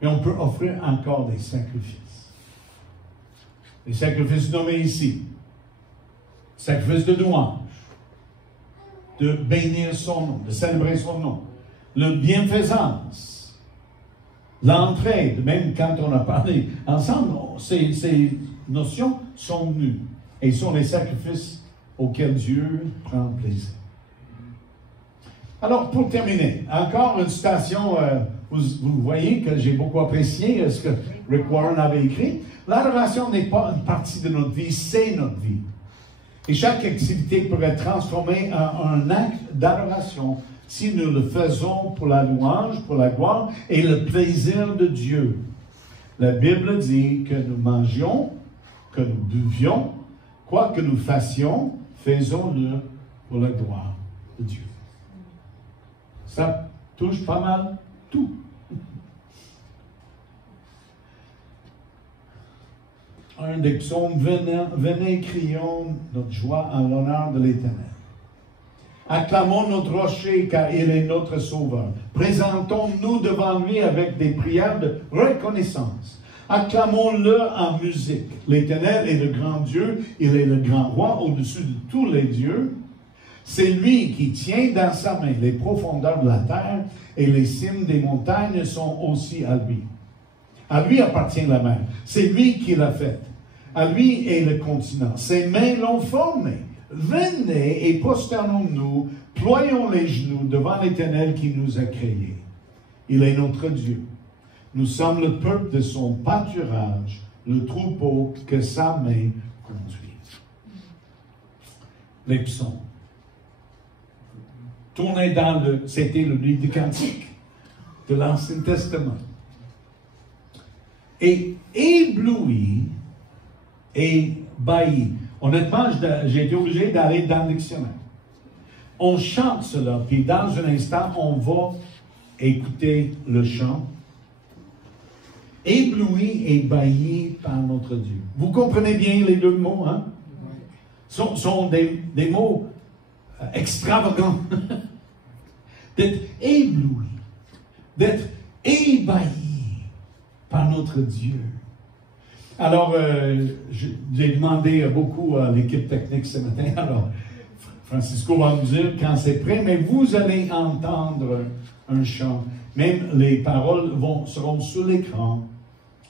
Mais on peut offrir encore des sacrifices. Les sacrifices nommés ici. Sacrifice de louange. De bénir son nom, de célébrer son nom. La bienfaisance. L'entraide, même quand on a parlé ensemble, ces notions sont venues. Et sont les sacrifices auxquels Dieu prend plaisir. Alors, pour terminer, encore une citation, vous voyez que j'ai beaucoup apprécié ce que Rick Warren avait écrit. L'adoration n'est pas une partie de notre vie, c'est notre vie. Et chaque activité peut être transformée en un acte d'adoration si nous le faisons pour la louange, pour la gloire et le plaisir de Dieu. La Bible dit que nous mangions, que nous buvions, quoi que nous fassions, faisons-le pour la gloire de Dieu. Ça touche pas mal tout. Un des psaumes, venez, crions notre joie en l'honneur de l'Éternel. Acclamons notre rocher car il est notre sauveur. Présentons-nous devant lui avec des prières de reconnaissance. Acclamons-le en musique. L'Éternel est le grand Dieu, il est le grand roi au-dessus de tous les dieux. C'est lui qui tient dans sa main les profondeurs de la terre et les cimes des montagnes sont aussi à lui. À lui appartient la mer. C'est lui qui l'a faite. À lui est le continent. Ses mains l'ont formé. Venez et prosternons-nous, ployons les genoux devant l'Éternel qui nous a créés. Il est notre Dieu. Nous sommes le peuple de son pâturage, le troupeau que sa main conduit. Les psaumes. Tournez dans c'était le livre du Cantique de l'Ancien Testament. Et ébloui et bailli. Honnêtement, j'ai été obligé d'aller dans le dictionnaire. On chante cela, puis dans un instant, on va écouter le chant ébloui et ébahi par notre Dieu. Vous comprenez bien les deux mots, hein? Sont des mots extravagants. D'être ébloui, d'être ébahi par notre Dieu. Alors, j'ai demandé beaucoup à l'équipe technique ce matin. Alors, Francisco va me dire quand c'est prêt, mais vous allez entendre un chant. Même les paroles seront sur l'écran.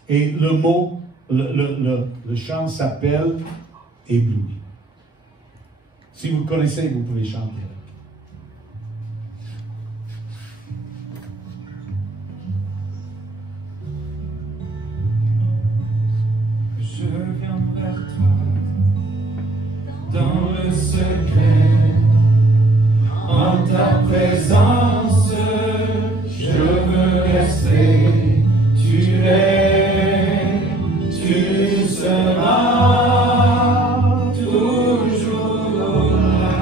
Et le mot, le chant s'appelle ébloui. Si vous le connaissez, vous pouvez chanter. Je viens vers toi, dans le secret, en ta présence, je veux rester, tu es, tu seras toujours là.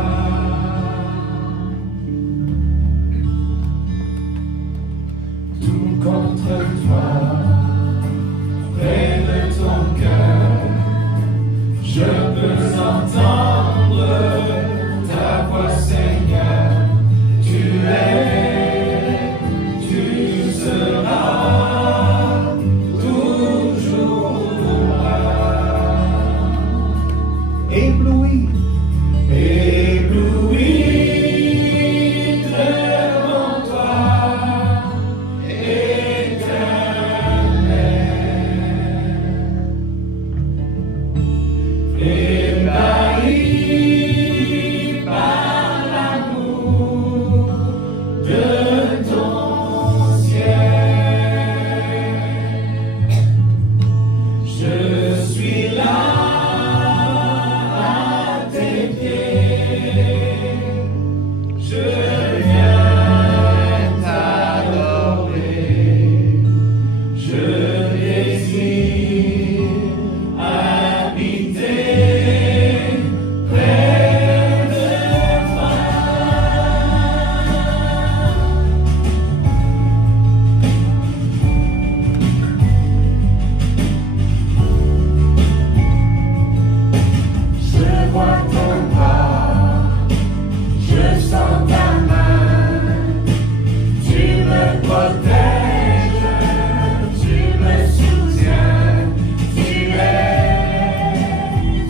Tout contre toi, près de ton cœur, je peux entendre ta voix, Seigneur. Tu es, tu seras toujours là. Ébloui, ébloui devant toi, éternel. Ébahi par l'amour de ton ciel, je suis là à tes pieds, je viens t'adorer, je désire habiter près de toi. Je vois ton corps, je sens ta main, tu me protèges, tu me soutiens, tu es,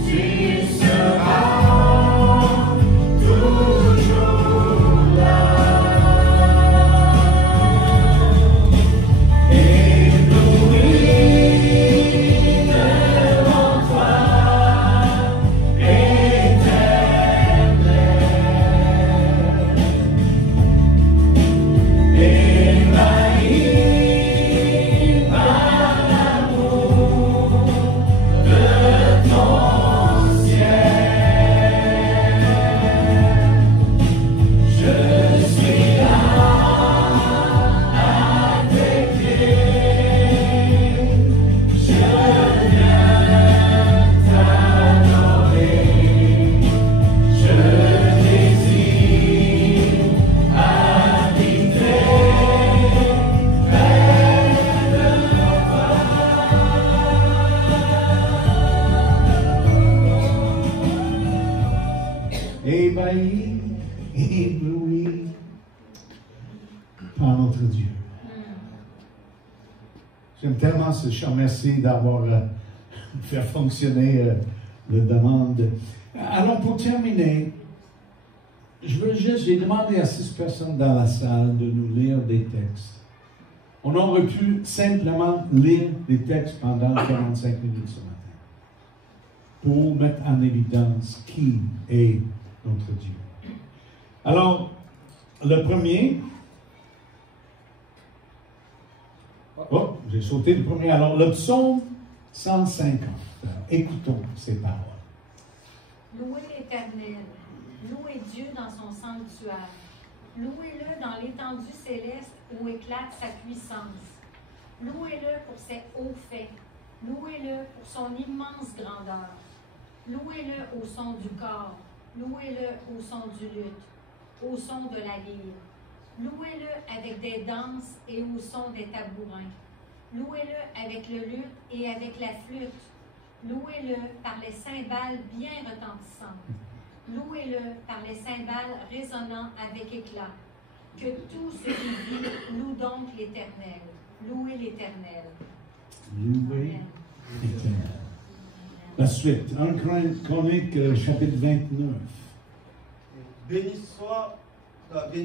tu seras toujours là. Ébloui devant toi, éternel. Ébahi par l'amour de ton ciel, je suis là à tes pieds, je viens t'adorer, je désire habiter près de toi. ébahi, ébloui par notre Dieu. J'aime tellement ce chant. Merci d'avoir fait fonctionner la demande. Alors, pour terminer, j'ai demandé à 6 personnes dans la salle de nous lire des textes. On aurait pu simplement lire des textes pendant 45 minutes ce matin pour mettre en évidence qui est notre Dieu. Alors, le premier. Oh, j'ai sauté le premier. Alors, le psaume 150. Écoutons ces paroles. Louez l'Éternel. Louez Dieu dans son sanctuaire. Louez-le dans l'étendue céleste où éclate sa puissance. Louez-le pour ses hauts faits. Louez-le pour son immense grandeur. Louez-le au son du corps. Louez-le au son du luth, au son de la lyre. Louez-le avec des danses et au son des tabourins. Louez-le avec le luth et avec la flûte. Louez-le par les cymbales bien retentissantes. Louez-le par les cymbales résonnant avec éclat. Que tout ce qui vit loue donc l'Éternel. Louez l'Éternel. Louez l'Éternel. La suite, 1 Chronique, chapitre 29. Béni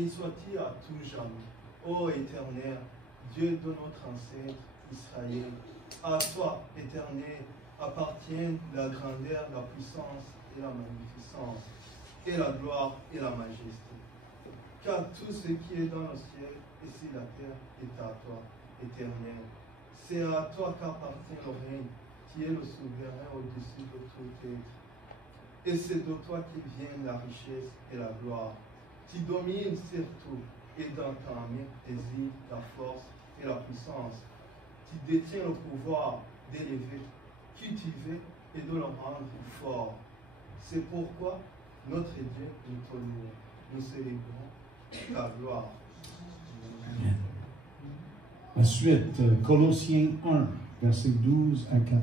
sois-tu à tout jamais, ô Éternel, Dieu de notre ancêtre Israël. À toi, Éternel, appartiennent la grandeur, la puissance et la magnificence, et la gloire et la majesté. Car tout ce qui est dans le ciel et sur la terre est à toi, Éternel. C'est à toi qu'appartient le règne, qui est le souverain au-dessus de tout être. Et c'est de toi qui viennent la richesse et la gloire. Tu domines sur tout, et dans ta main réside la force et la puissance. Tu détiens le pouvoir d'élever, cultiver et de le rendre fort. C'est pourquoi notre Dieu nous tolère. Nous célébrons ta gloire. Amen. La suite, Colossiens 1, versets 12 à 14.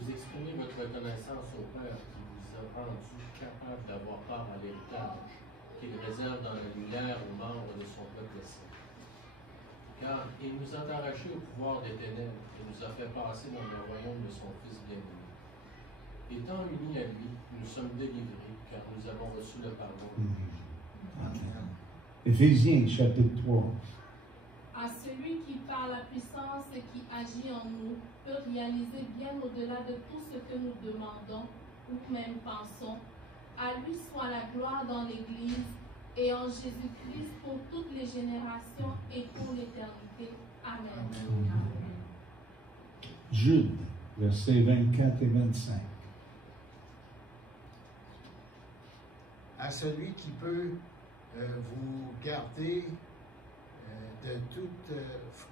Vous exprimez votre reconnaissance au Père qui vous a rendu capable d'avoir part à l'héritage qu'il réserve dans la lumière aux membres de son peuple saint. Car il nous a arrachés au pouvoir des ténèbres et nous a fait passer dans le royaume de son Fils bien-aimé. Étant unis à lui, nous sommes délivrés, car nous avons reçu le pardon. Amen. Éphésiens, chapitre 3. À celui qui, par la puissance qui agit en nous, peut réaliser bien au-delà de tout ce que nous demandons ou même pensons, à lui soit la gloire dans l'Église et en Jésus-Christ pour toutes les générations et pour l'éternité. Amen. Jude, versets 24 et 25. À celui qui peut vous garder de toute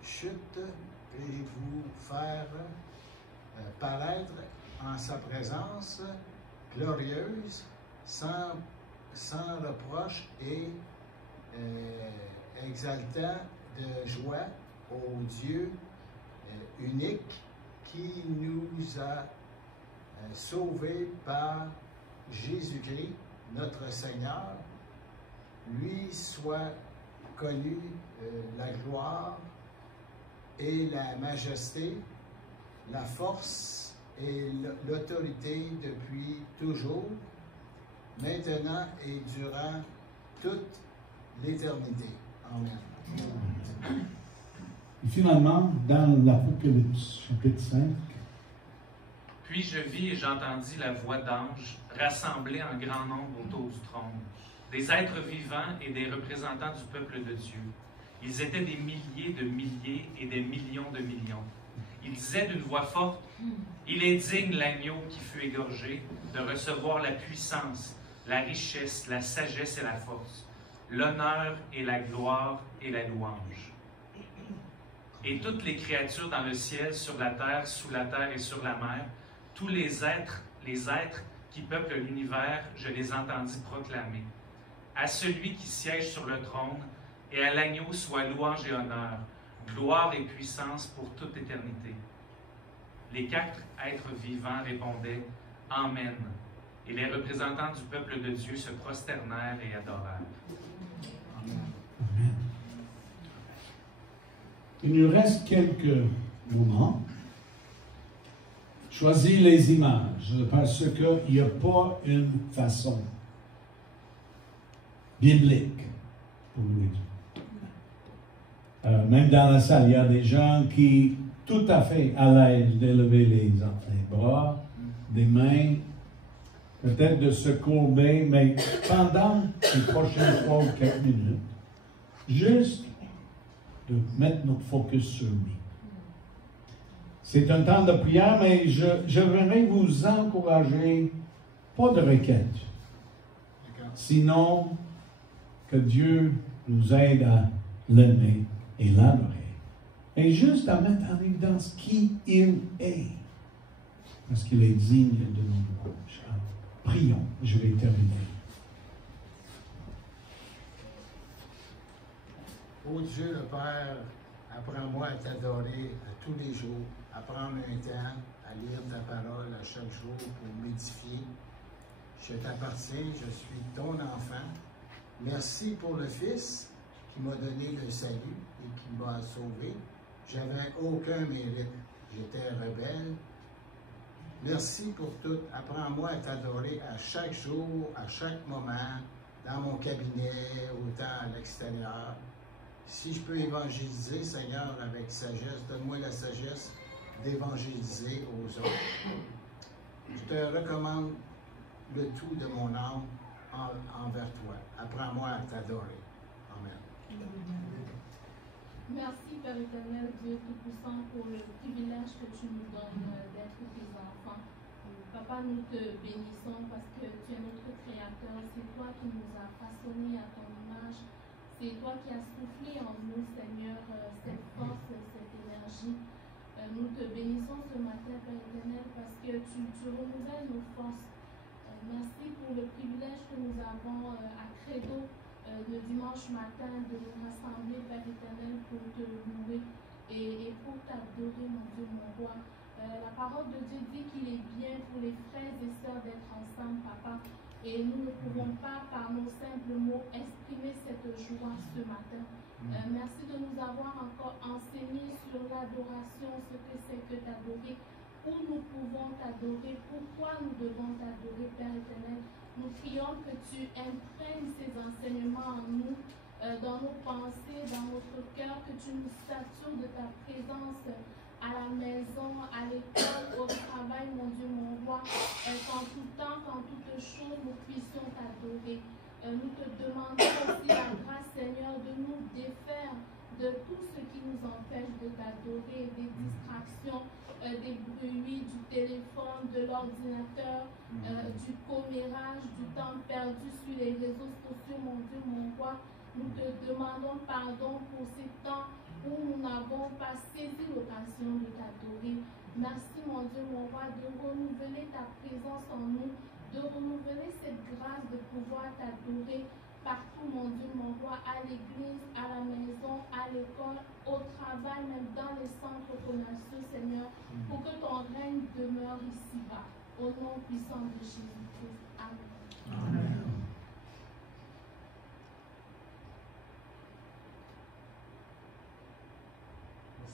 chute et vous faire paraître en sa présence glorieuse, sans reproche et exaltant de joie au Dieu unique qui nous a sauvés par Jésus-Christ, notre Seigneur. Lui soit connu la gloire et la majesté, la force et l'autorité depuis toujours, maintenant et durant toute l'éternité. Amen. Et finalement, dans l'Apocalypse, chapitre 5. Puis je vis et j'entendis la voix d'anges rassemblés en grand nombre autour du trône, des êtres vivants et des représentants du peuple de Dieu. Ils étaient des milliers de milliers et des millions de millions. Ils disaient d'une voix forte, « Il est digne l'agneau qui fut égorgé de recevoir la puissance, la richesse, la sagesse et la force, l'honneur et la gloire et la louange. » Et toutes les créatures dans le ciel, sur la terre, sous la terre et sur la mer, tous les êtres qui peuplent l'univers, je les entendis proclamer. À celui qui siège sur le trône et à l'agneau soit louange et honneur, gloire et puissance pour toute éternité. Les 4 êtres vivants répondaient « Amen ». Et les représentants du peuple de Dieu se prosternèrent et adorèrent. Amen. Il nous reste quelques moments. Choisis les images parce qu'il n'y a pas une façon biblique pour louer Dieu. Même dans la salle, il y a des gens qui, tout à fait à l'aise d'élever les bras, des mains, peut-être de se courber, mais pendant les prochaines 3 ou 4 minutes, juste de mettre notre focus sur lui. C'est un temps de prière, mais je voudrais vous encourager, pas de requête, sinon que Dieu nous aide à l'aimer et l'adorer. Et juste à mettre en évidence qui il est, parce qu'il est digne de nos louanges. Prions, je vais terminer. Ô Dieu le Père Apprends-moi à t'adorer à tous les jours, à prendre un temps, à lire ta parole à chaque jour pour m'édifier. Je t'appartiens, je suis ton enfant. Merci pour le Fils qui m'a donné le salut et qui m'a sauvé. J'avais aucun mérite. J'étais rebelle. Merci pour tout. Apprends-moi à t'adorer à chaque jour, à chaque moment, dans mon cabinet, autant à l'extérieur. Si je peux évangéliser, Seigneur, avec sagesse, donne-moi la sagesse d'évangéliser aux autres. Je te recommande le tout de mon âme envers toi. Apprends-moi à t'adorer. Amen. Merci, Père éternel, Dieu Tout-Puissant, pour le privilège que tu nous donnes d'être tes enfants. Papa, nous te bénissons parce que tu es notre Créateur. C'est toi qui nous as façonnés à ton image. C'est toi qui as soufflé en nous, Seigneur, cette force, cette énergie. Nous te bénissons ce matin, Père éternel, parce que tu renouvelles nos forces. Merci pour le privilège que nous avons à Credo le dimanche matin de nous rassembler, Père éternel, pour te louer et pour t'adorer, mon Dieu, mon roi. La parole de Dieu dit qu'il est bien pour les frères et sœurs d'être ensemble, Papa. Et nous ne pouvons pas, par nos simples mots, exprimer cette joie ce matin. Merci de nous avoir encore enseigné sur l'adoration, ce que c'est que t'adorer, où nous pouvons t'adorer, pourquoi nous devons t'adorer, Père éternel. Nous prions que tu imprègnes ces enseignements en nous, dans nos pensées, dans notre cœur, que tu nous satures de ta présence à la maison, à l'école, au travail, mon Dieu, mon roi, qu'en tout temps, qu'en toutes choses, nous puissions t'adorer. Nous te demandons aussi la grâce, Seigneur, de nous défaire de tout ce qui nous empêche de t'adorer, des distractions, des bruits, du téléphone, de l'ordinateur, du commérage, du temps perdu sur les réseaux sociaux, mon Dieu, mon roi. Nous te demandons pardon pour ces temps où nous n'avons pas saisi l'occasion de t'adorer. Merci, mon Dieu, mon roi, de renouveler ta présence en nous, de renouveler cette grâce de pouvoir t'adorer partout, mon Dieu, mon roi, à l'église, à la maison, à l'école, au travail, même dans les centres commerciaux, Seigneur, pour que ton règne demeure ici-bas. Au nom puissant de Jésus-Christ. Amen. Amen.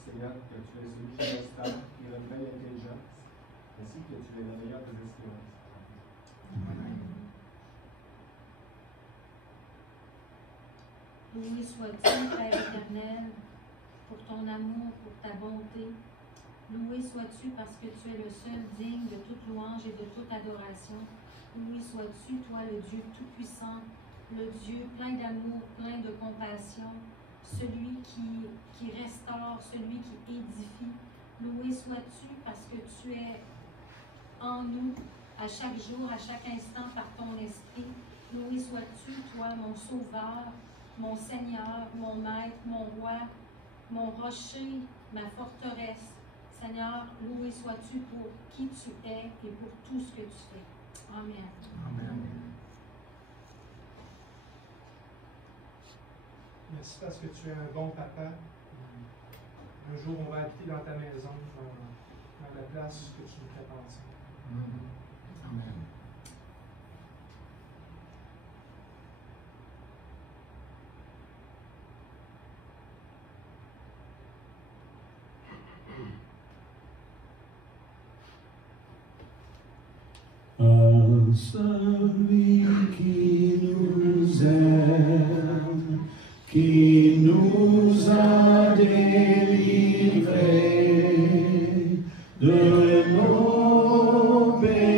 Seigneur, que tu es celui qui est stable, qui renouvelle l'intelligence, ainsi que tu es la meilleure des espérances. Amen. Loué sois-tu, Père éternel, pour ton amour, pour ta bonté. Loué sois-tu parce que tu es le seul digne de toute louange et de toute adoration. Loué sois-tu, toi, le Dieu tout-puissant, le Dieu plein d'amour, plein de compassion, celui qui restaure, celui qui édifie. Loué sois-tu parce que tu es en nous à chaque jour, à chaque instant par ton esprit. Loué sois-tu, toi, mon sauveur, mon Seigneur, mon Maître, mon Roi, mon rocher, ma forteresse. Seigneur, loué sois-tu pour qui tu es et pour tout ce que tu fais. Amen. Amen. Merci parce que tu es un bon papa. Un jour, on va habiter dans ta maison, dans la place que tu nous fais penser. Amen. À celui qui nous aime, qui nous a délivrés de nos péchés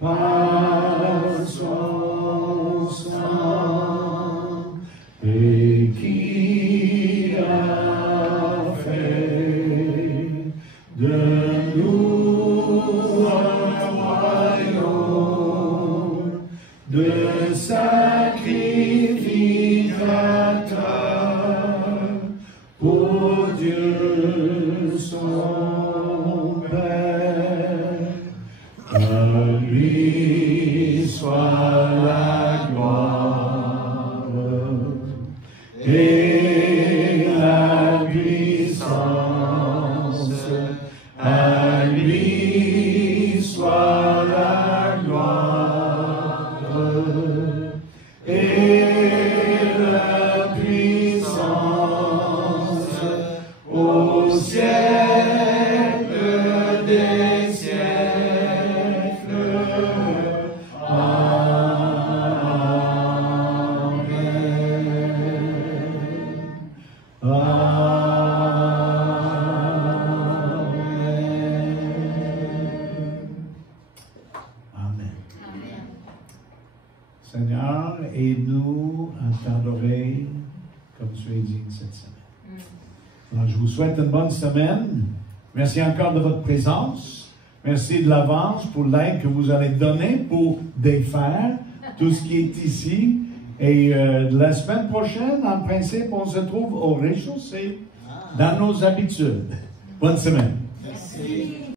par son sang, et qui a fait de nous un royaume de sacrificateurs pour Dieu son Père. À lui soit la gloire aide-nous à t'adorer comme tu es digne cette semaine. Alors, je vous souhaite une bonne semaine. Merci encore de votre présence. Merci de l'avance pour l'aide que vous allez donner pour défaire tout ce qui est ici. Et la semaine prochaine, en principe, on se trouve au rez-de-chaussée dans nos habitudes. Bonne semaine. Merci.